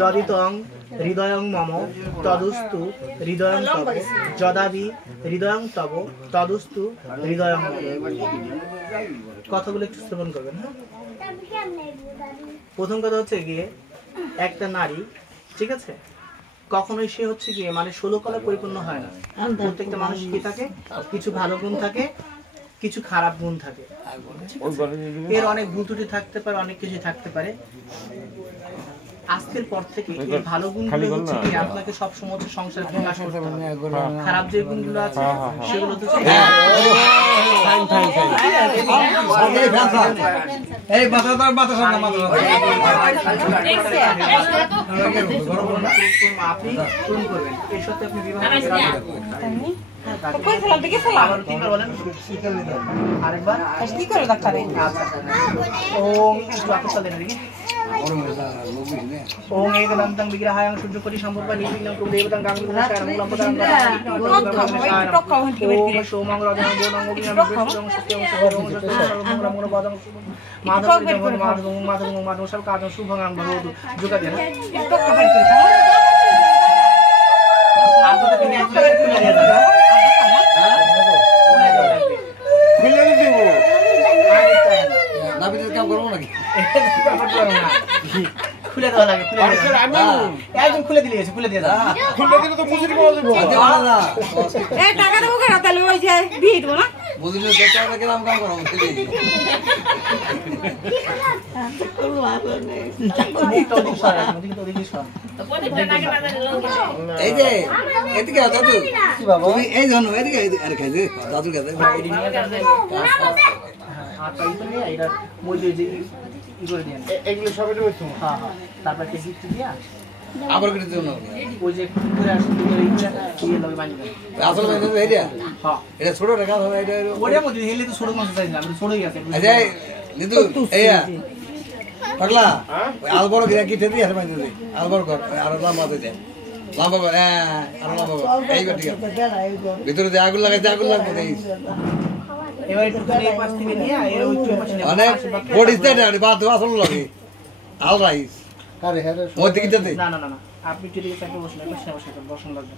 যদি তং হৃদয়ং মম তদুস্তু হৃদয়ং তব যদাবি হৃদয়ং তব তদুস্তু হৃদয়ং মম। কথাগুলো একটু শ্রবণ করবেন। প্রথম কথা হচ্ছে গিয়ে একটা নারী, ঠিক আছে, কখনোই সে হচ্ছে গিয়ে মানে 16 কলা পরিপূর্ণ হয় না। প্রত্যেকটা মানুষ কি থাকে, কিছু ভালো গুণ থাকে, কিছু খারাপ গুণ থাকে। এর অনেক ভুল ত্রুটি থাকতে পারে, অনেক কিছু থাকতে পারে। আজকের পর থেকে এই ভালো গুণগুলো হচ্ছে কি আপনাকে সব সময় হচ্ছে সংসারে প্রকাশ করতে হবে। খারাপ যে গুণগুলো আছে সেগুলো তো এই মাথাদার মাথা সামনে মাথা আপনি পূরণ করবেন। এর সাথে আপনি বিবাহ আরেকবার কি করে ডাক্তার? ওম ওম একদন্তং বিগ্রহায়ং সূর্যকোটি সম্ভবা নির্বিঘ্नं কুরু দেবতাং গাঙ্গুলিশায়ং মূলম্পদাং ওম সোমং রজং বনং অগ্নিং বিষ্ণুং সত্যং সর্বং সর্বমঙ্গলং মঙ্গলপদং মাধবং মাধবং মাধবং সব কাজং শুভং ভবতু যোগা দেন। খুলে দেওয়া লাগে, একদম খুলে দিলে খুলে দিয়ে খুলে দিলে তো বুঝিয়ে পাওয়া যাবে। টাকা দেবো কেন তাহলে ওই যে দিয়ে দেবো না বুঝলি কেরাম কাম করো এই যে এদিকে দাদু তুমি এই ধরো এদিকে খাইছে দাদুর কাছে এগুলো সবাই রয়েছে। হ্যাঁ হ্যাঁ, তারপর গিফট দিয়া আবার করে দিও না ওই যে করে আসতে করে ইয়ে লাগে বানিয়ে আসল বানিয়ে দেই দিয়া। হ্যাঁ এটা ছোট টাকা হবে, এটা ওরে মধ্যে হেলে তো ছোট মাছ চাই না, আমি ছোটই আছে। আচ্ছা নিতু এইয়া পাগলা ওই আলবড় গিফট দিয়ে আর বানিয়ে দেই আলবড় কর আর লম্বা দে দে লম্বা হ্যাঁ আর লম্বা এই গটি ভিতরে দে আগুন লাগাই দে আগুন লাগবে দেই এবারে একটু এই পাশ থেকে নিয়ে এর ওই পাশে নিয়ে অনেক বডি স্টেট আর বাদ আসল লাগে আল রাইস আরে হ্যাঁ ওই দিকে দে না না না আপনি ঠিক আছে বসুন বসুন লাগবে।